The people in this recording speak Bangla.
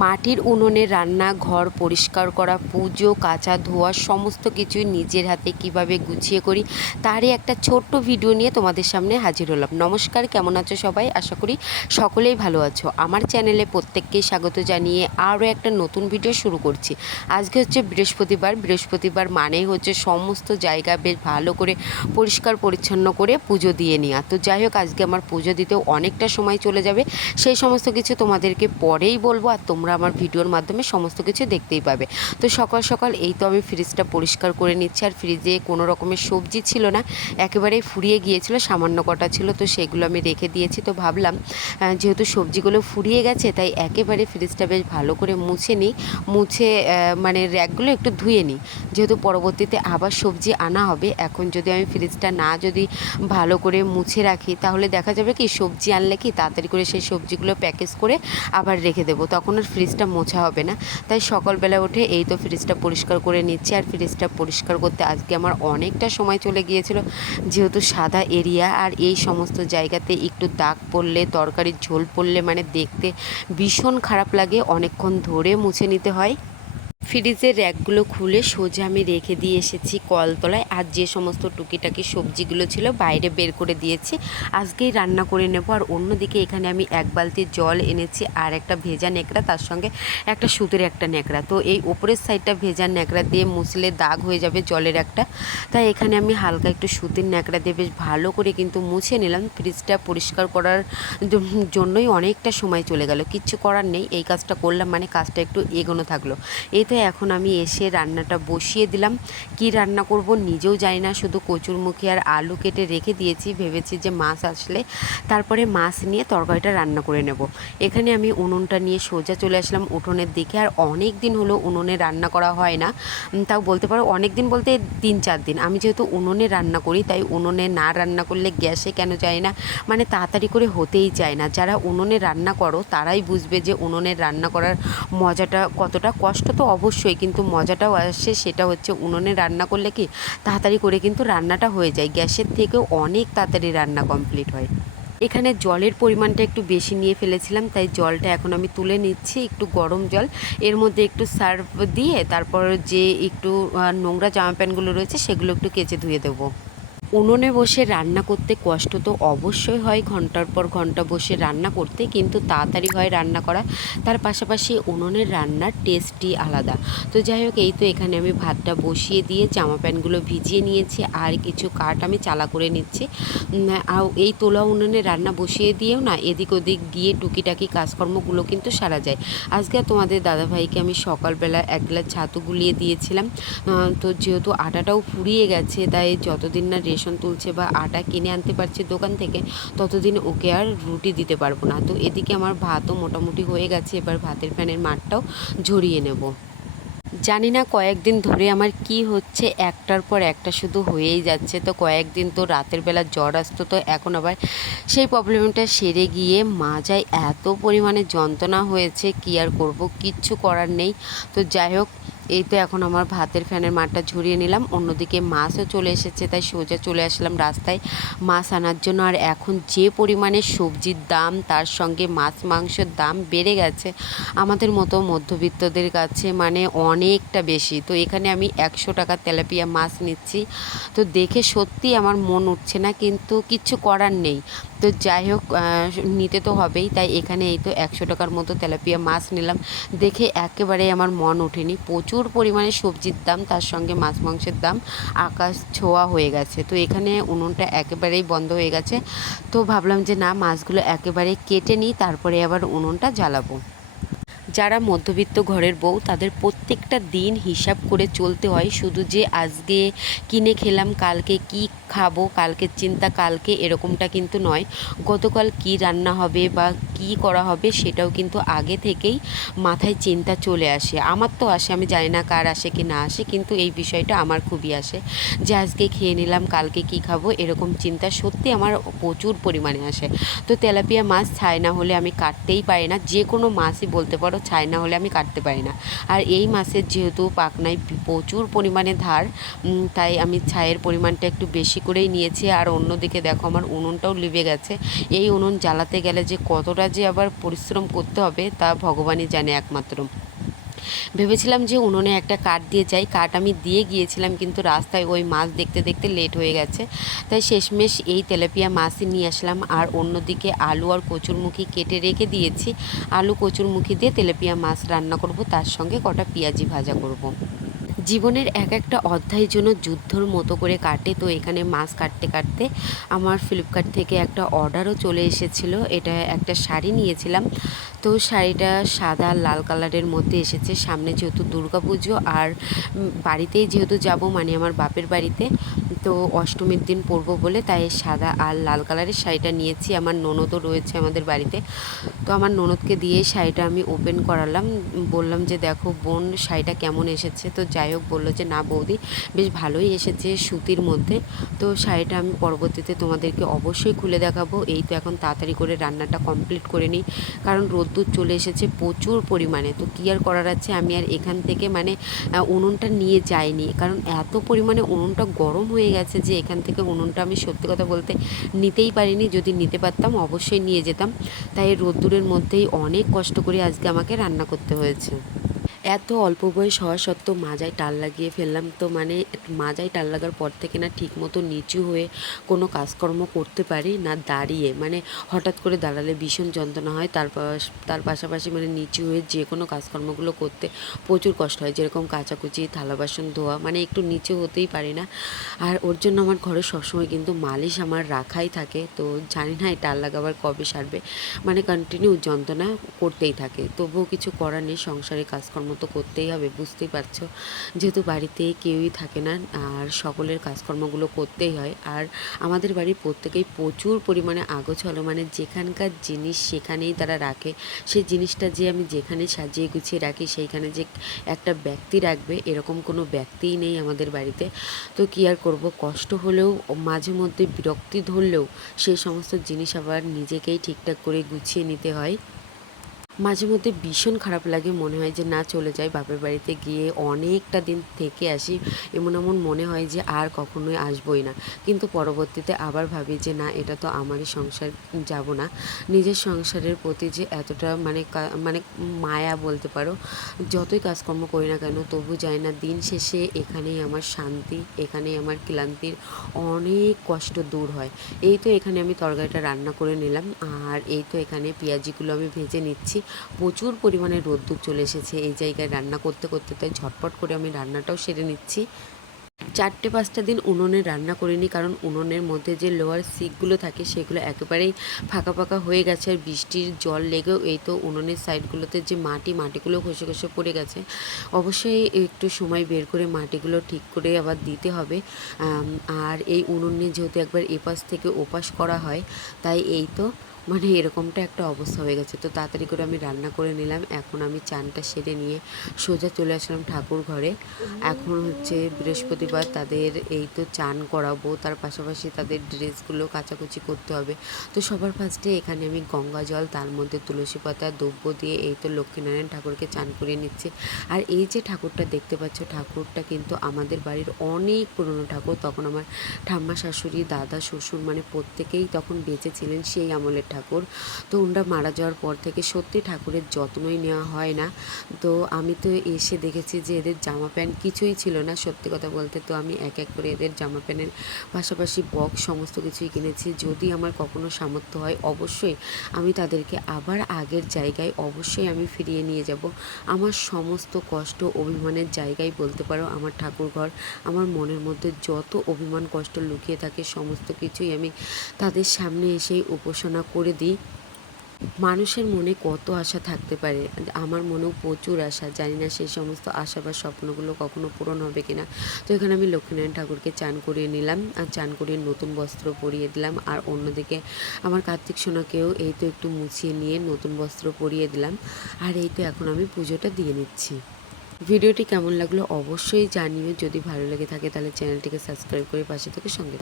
মাটির উনুনে রান্না, ঘর পরিষ্কার করা, পুজো, কাচা ধোয়া, সমস্ত কিছুই নিজের হাতে কীভাবে গুছিয়ে করি, তারই একটা ছোট্ট ভিডিও নিয়ে তোমাদের সামনে হাজির হলাম। নমস্কার, কেমন আছো সবাই? আশা করি সকলেই ভালো আছো। আমার চ্যানেলে প্রত্যেককেই স্বাগত জানিয়ে আরও একটা নতুন ভিডিও শুরু করছি। আজকে হচ্ছে বৃহস্পতিবার। বৃহস্পতিবার মানেই হচ্ছে সমস্ত জায়গা বেশ ভালো করে পরিষ্কার পরিচ্ছন্ন করে পুজো দিয়ে নেওয়া। তো যাই হোক, আজকে আমার পুজো দিতেও অনেকটা সময় চলে যাবে। সেই সমস্ত কিছু তোমাদেরকে পরেই বলব। আর তোমরা আমার ভিডিওর মাধ্যমে সমস্ত কিছু দেখতেই পাবে। তো সকাল সকাল এই তো আমি ফ্রিজটা পরিষ্কার করে নিচ্ছি, আর ফ্রিজে কোনো রকমের সবজি ছিল না। একেবারেই ফুরিয়ে গিয়েছিল, সামান্য কটা ছিল, তো সেগুলো আমি রেখে দিয়েছি। তো ভাবলাম যেহেতু সবজিগুলো ফুরিয়ে গেছে, তাই একেবারে ফ্রিজটা বেশ ভালো করে মুছে নিই। মুছে মানে র্যাকগুলো একটু ধুয়ে নিই। যেহেতু পরবর্তীতে আবার সবজি আনা হবে, এখন যদি আমি ফ্রিজটা না যদি ভালো করে মুছে রাখি, তাহলে দেখা যাবে কি সবজি আনলে কি তাড়াতাড়ি করে সেই সবজিগুলো প্যাকেজ করে আবার রেখে দেবো। তখন আর ফ্রিজটা মোছা হবে না। তাই সকালবেলা উঠে এই তো ফ্রিজটা পরিষ্কার করে নিচ্ছি। আর ফ্রিজটা পরিষ্কার করতে আজকে আমার অনেকটা সময় চলে গিয়েছিল। যেহেতু সাদা এরিয়া আর এই সমস্ত জায়গাতে একটু দাগ পড়লে, তরকারির ঝোল পড়লে মানে দেখতে ভীষণ খারাপ লাগে। অনেকক্ষণ ধরে মুছে নিতে হয়। ফ্রিজের র্যাকগুলো খুলে সোজা আমি রেখে দিয়ে এসেছি কলতলায়। আর যে সমস্ত টুকিটাকি সবজিগুলো ছিল বাইরে বের করে দিয়েছি। আজকেই রান্না করে নেব। আর অন্যদিকে এখানে আমি এক বালতি জল এনেছি আর একটা ভেজা ন্যাকড়া, তার সঙ্গে একটা সুতের একটা ন্যাকড়া। তো এই ওপরের সাইডটা ভেজা ন্যাকড়া দিয়ে মুছলে দাগ হয়ে যাবে জলের একটা। তাই এখানে আমি হালকা একটু সুতির ন্যাকড়া দিয়ে বেশ ভালো করে কিন্তু মুছে নিলাম। ফ্রিজটা পরিষ্কার করার জন্যই অনেকটা সময় চলে গেল। কিচ্ছু করার নেই। এই কাজটা করলাম মানে কাজটা একটু এগোনো থাকল। এই তো এখন আমি এসে রান্নাটা বসিয়ে দিলাম। কি রান্না করব নিজেও জানি না, শুধু কচুরমুখী আর আলু কেটে রেখে দিয়েছি। ভেবেছি যে মাছ আসলে তারপরে মাছ নিয়ে তরকারিটা রান্না করে নেব। এখানে আমি উনুনটা নিয়ে সোজা চলে আসলাম উঠোনের দিকে। আর অনেক দিন হলো উনুনে রান্না করা হয় না। তাও বলতে পারো অনেক দিন বলতে তিন চার দিন। আমি যেহেতু উনুনে রান্না করি, তাই উনুনে না রান্না করলে গ্যাসে কেন যায় না? মানে তাড়াতাড়ি করে হতেই চায় না। যারা উনুনে রান্না করো, তারাই বুঝবে যে উনুনে রান্না করার মজাটা কতটা। কষ্ট তো অবশ্যই কিন্তু মজাটাও আসে সেটা হচ্ছে উনুনে রান্না করলে কি তাড়াতাড়ি করে কিন্তু রান্নাটা হয়ে যায়, গ্যাসের থেকেও অনেক তাড়াতাড়ি রান্না কমপ্লিট হয়। এখানে জলের পরিমাণটা একটু বেশি নিয়ে ফেলেছিলাম, তাই জলটা এখন আমি তুলে নিচ্ছি, একটু গরম জল, এর মধ্যে একটু সার্ফ দিয়ে তারপর যে একটু নোংরা জামা প্যান্টগুলো রয়েছে সেগুলো একটু কেচে ধুয়ে দেবো। উনুনে বসে রান্না করতে কষ্ট তো অবশ্যই হয়, ঘণ্টার পর ঘণ্টা বসে রান্না করতে, কিন্তু তাড়াতাড়ি হয় রান্না করা। তার পাশাপাশি উনুনের রান্নার টেস্টই আলাদা। তো যাই হোক, এই তো এখানে আমি ভাতটা বসিয়ে দিয়ে জামা প্যান্টগুলো ভিজিয়ে নিয়েছি, আর কিছু কাঠ আমি চালা করে নিচ্ছি। আর এই তোলা উনুনে রান্না বসিয়ে দিয়েও না, এদিক ওদিক গিয়ে টুকিটাকি কাজকর্মগুলো কিন্তু সারা যায়। আজকে তোমাদের দাদাভাইকে আমি সকালবেলা এক গ্লাস ছাতু গুলিয়ে দিয়েছিলাম। তো যেহেতু আটাটাও ফুরিয়ে গেছে, তাই যতদিন না রেশন তুলছে বা আটা কিনে আনতে পারছে দোকান থেকে, ততদিন ওকে আর রুটি দিতে পারব না। তো এদিকে আমার ভাতও মোটামুটি হয়ে গেছে, এবার ভাতের ফ্যানের মাঠটাও ঝরিয়ে নেব। জানি না কয়েকদিন ধরে আমার কি হচ্ছে, একটার পর একটা শুধু হয়েই যাচ্ছে। তো কয়েকদিন তো রাতের বেলা জ্বর আসতো, তো এখন আবার সেই প্রবলেমটা সেরে গিয়ে মাজায় এত পরিমাণে যন্ত্রণা হয়েছে, কি আর করব, কিচ্ছু করার নেই। তো যাই হোক এই তো এখন আমার ভাতের ফ্যানের মাঠটা ঝরিয়ে নিলাম, অন্যদিকে মাছও চলে এসেছে, তাই সোজা চলে আসলাম রাস্তায় মাছ আনার জন্য। আর এখন যে পরিমাণে সবজির দাম, তার সঙ্গে মাছ মাংসের দাম বেড়ে গেছে। আমাদের মতো মধ্যবিত্তদের কাছে মানে অনেকটা বেশি। তো এখানে আমি একশো টাকা তেলাপিয়া মাছ নিচ্ছি। তো দেখে সত্যি আমার মন উঠছে না, কিন্তু কিচ্ছু করার নেই। তো যাই হোক নিতে তো হবেই, তাই এখানে এই তো একশো টাকার মতো তেলাপিয়া মাছ নিলাম। দেখে একেবারে আমার মন ওঠেনি, প্রচুর পরিমাণে সবজির দাম, তার সঙ্গে মাছ মাংসের দাম, আকাশ ছোঁয়া হয়ে গেছে। তো এখানে উনুনটা একেবারেই বন্ধ হয়ে গেছে। তো ভাবলাম যে না, মাছগুলো একেবারে কেটে নিই, তারপরে আবার উনুনটা জ্বালাবো। যারা মধ্যবিত্ত ঘরের বউ, তাদের প্রত্যেকটা দিন হিসাব করে চলতে হয় শুধু যে আজকে কিনে খেলাম, কালকে কি খাব, কালকের চিন্তা, কালকে এরকমটা কিন্তু নয়। গতকাল কি রান্না হবে বা কি করা হবে সেটাও কিন্তু আগে থেকেই মাথায় চিন্তা চলে আসে। আমার তো আসে, আমি জানি না কার আসে কি না আসে, কিন্তু এই বিষয়টা আমার খুবই আসে যে আজকে খেয়ে নিলাম, কালকে কি খাব, এরকম চিন্তা সত্যি আমার প্রচুর পরিমাণে আসে। তো তেলাপিয়া মাছ ছায় না হলে আমি কাটতেই পারি না। যে কোনো মাছই বলতে পারো ছাই না হলে আমি কাটতে পারি না। আর এই মাসের যেহেতু পাকনায় প্রচুর পরিমাণে ধার তাই আমি ছায়ের পরিমাণটা একটু বেশি করেই নিয়েছি। আর অন্যদিকে দেখো আমার উনুনটাও লিভে গেছে। এই উনুন জ্বালাতে গেলে যে কতটা যে আবার পরিশ্রম করতে হবে, তা ভগবানই জানে একমাত্র। ভেবেছিলাম যে উনুনে একটা কাঠ দিয়ে যাই। কাঠ আমি দিয়ে গিয়েছিলাম কিন্তু রাস্তায় ওই মাছ দেখতে দেখতে লেট হয়ে গেছে। তাই শেষমেশ এই তেলাপিয়া মাছই নিয়ে আসলাম। আর অন্যদিকে আলু আর কচুরমুখী কেটে রেখে দিয়েছি। আলু, কচুরমুখী দিয়ে তেলাপিয়া মাছ রান্না করব। তার সঙ্গে কটা পেঁয়াজি ভাজা করব। জীবনের এক একটা অধ্যায়ের জন্য যুদ্ধর মতো করে কাটে। তো এখানে মাছ কাটতে কাটতে আমার ফ্লিপকার্ট থেকে একটা অর্ডারও চলে এসেছিল। এটা একটা শাড়ি নিয়েছিলাম। তো শাড়িটা সাদা, লাল কালারের মধ্যে এসেছে। সামনে যেহেতু দুর্গা পুজো আর বাড়িতেই যেহেতু যাব মানে আমার বাপের বাড়িতে, তো অষ্টমীর দিন পরবো বলে তাই সাদা আর লাল কালারের শাড়িটা নিয়েছি। আমার ননদও রয়েছে আমাদের বাড়িতে। তো আমার ননদকে দিয়ে শাড়িটা আমি ওপেন করালাম। বললাম যে, দেখো বোন, শাড়িটা কেমন এসেছে? তো যাই হোক বলল যে, না বৌদি, বেশ ভালোই এসেছে সুতির মধ্যে। তো শাড়িটা আমি পরবর্তীতে তোমাদেরকে অবশ্যই খুলে দেখাবো। এই তো এখন তাড়াতাড়ি করে রান্নাটা কমপ্লিট করে নিই। কারণ রোদ্দুর চলে এসেছে, প্রচুর পরিমাণে। তো কী আর করার আছে? আমি আর এখান থেকে মানে উনুনটা নিয়ে যাইনি। কারণ এত পরিমাণে উনুনটা গরম হয়ে গেছে যে এখান থেকে উনুনটা আমি সত্যি কথা বলতে নিতেই পারিনি। যদি নিতে পারতাম অবশ্যই নিয়ে যেতাম। তাই রোদ্দুরের মধ্যেই অনেক কষ্ট করে আজকে আমাকে রান্না করতে হয়েছে। এত অল্প বয়স হওয়া সত্ত্বেও মাজায় টাল লাগিয়ে ফেললাম তো মানে মাজায় টাল লাগার পর থেকে না ঠিক মতো নিচু হয়ে কোনো কাজকর্ম করতে পারি না, দাঁড়িয়ে। মানে হঠাৎ করে দাঁড়ালে ভীষণ যন্ত্রণা হয়, তার তার পাশাপাশি মানে নিচু হয়ে যে কোনো কাজকর্মগুলো করতে প্রচুর কষ্ট হয়, যেরকম কাচাকুচি, থালা বাসন ধোয়া মানে একটু নিচু হতেই পারি না। আর ওর জন্য আমার ঘরে সবসময় কিন্তু মালিশ আমার রাখাই থাকে, তো জানি না টাল লাগাবার কবে সারবে। মানে কন্টিনিউ যন্ত্রণা করতেই থাকে, তবুও কিছু করার নেই, সংসারে কাজকর্ম তো করতেই হবে, বুঝতেই পারছ? যেহেতু বাড়িতে কেউই থাকে না, আর সকলের কাজকর্মগুলো করতেই হয়, আর আমাদের বাড়ির প্রত্যেকেই প্রচুর পরিমাণে আগোছালো মানে যেখানকার জিনিস সেখানেই তারা রাখে। সেই জিনিসটা যে আমি যেখানে সাজিয়ে গুছিয়ে রাখি, সেইখানে যে একটা ব্যক্তি রাখবে, এরকম কোনো ব্যক্তিই নেই আমাদের বাড়িতে। তো কী আর করব? কষ্ট হলেও, মাঝে মধ্যে বিরক্তি ধরলেও সেই সমস্ত জিনিস আবার নিজেকেই ঠিকঠাক করে গুছিয়ে নিতে হয়। মাঝে মধ্যে ভীষণ খারাপ লাগে, মনে হয় যে না চলে যাই, বাপের বাড়িতে গিয়ে অনেকটা দিন থেকে আসি। এমন এমন মনে হয় যে আর কখনোই আসবই না। কিন্তু পরবর্তীতে আবার ভাবি যে না, এটা তো আমারই সংসার, যাব না। নিজের সংসারের প্রতি যে এতটা মানে মানে মায়া বলতে পারো, যতই কাজকর্ম করি না কেন, তবু যায় না। দিন শেষে এখানেই আমার শান্তি, এখানেই আমার ক্লান্তির অনেক কষ্ট দূর হয়। এই তো এখানে আমি তরকারিটা রান্না করে নিলাম, আর এই তো এখানে পেঁয়াজিগুলো আমি ভেজে নিচ্ছি। প্রচুর পরিমাণে রোদ্দুর চলে এসেছে এই জায়গায় রান্না করতে করতে, তাই ঝটপট করে আমি রান্নাটাও সেরে নিচ্ছি। চারটে পাঁচটা দিন উনুনে রান্না করিনি, কারণ উনুনের মধ্যে যে লোয়ার সিকগুলো থাকে সেগুলো একেবারেই ফাঁকা ফাঁকা হয়ে গেছে আর বৃষ্টির জল লেগেও এই তো উনুনের সাইডগুলোতে যে মাটি, মাটিগুলো ঘষে ঘষে পড়ে গেছে। অবশ্যই একটু সময় বের করে মাটিগুলো ঠিক করে আবার দিতে হবে। আর এই উনুনে যেহেতু একবার এপাশ থেকে ওপাশ করা হয়, তাই এই তো মানে এরকমটা একটা অবস্থা হয়ে গেছে। তো তাড়াতাড়ি করে আমি রান্না করে নিলাম। এখন আমি চানটা সেরে নিয়ে সোজা চলে আসলাম ঠাকুর ঘরে। এখন হচ্ছে বৃহস্পতিবার, তাদের এই তো চান করাবো, তার পাশাপাশি তাদের ড্রেসগুলো কাচাকুচি করতে হবে। তো সবার ফার্স্টে এখানে আমি গঙ্গা জল, তার মধ্যে তুলসী পাতা, দ্রব্য দিয়ে এই তো লক্ষ্মীনারায়ণ ঠাকুরকে চান করিয়ে নিচ্ছে। আর এই যে ঠাকুরটা দেখতে পাচ্ছ, ঠাকুরটা কিন্তু আমাদের বাড়ির অনেক পুরনো ঠাকুর। তখন আমার ঠাম্মা শাশুড়ি, দাদা, শ্বশুর মানে প্রত্যেকেই তখন বেঁচে ছিলেন সেই আমলের ঠাকুর। তো ওনারা মারা যাওয়ার পর থেকে সত্যি ঠাকুরের যত্নই নেওয়া হয় না। তো আমি তো এসে দেখেছি যে এদের জামা প্যান্ট কিছুই ছিল না। সত্যি কথা বলতে তো আমি এক এক করে এদের জামা প্যান্টের পাশাপাশি বক্স সমস্ত কিছুই কিনেছি। যদি আমার কখনো সামর্থ্য হয়, অবশ্যই আমি তাদেরকে আবার আগের জায়গায় অবশ্যই আমি ফিরিয়ে নিয়ে যাব। আমার সমস্ত কষ্ট অভিমানের জায়গায় বলতে পারো আমার ঠাকুর ঘর আমার মনের মধ্যে যত অভিমান কষ্ট লুকিয়ে থাকে, সমস্ত কিছুই আমি তাদের সামনে এসেই উপাসনা করে। দিই। মানুষের মনে কত আশা থাকতে পারে? আমার মনেও প্রচুর আশা। জানি না সেই সমস্ত আশা বা স্বপ্নগুলো কখনো পূরণ হবে কিনা। তো এখানে আমি লক্ষ্মীনারায়ণ ঠাকুরকে চান করিয়ে নিলাম, আর চান করিয়ে নতুন বস্ত্র পরিয়ে দিলাম, আর অন্যদিকে আমার কার্তিক সোনাকেও এই তো একটু মুছিয়ে নিয়ে নতুন বস্ত্র পরিয়ে দিলাম, আর এই তো এখন আমি পুজোটা দিয়ে নিচ্ছি। ভিডিওটি কেমন লাগল অবশ্যই জানিও। যদি ভালো লেগে থাকে তাহলে চ্যানেলটিকে সাবস্ক্রাইব করে পাশে থেকে সঙ্গে।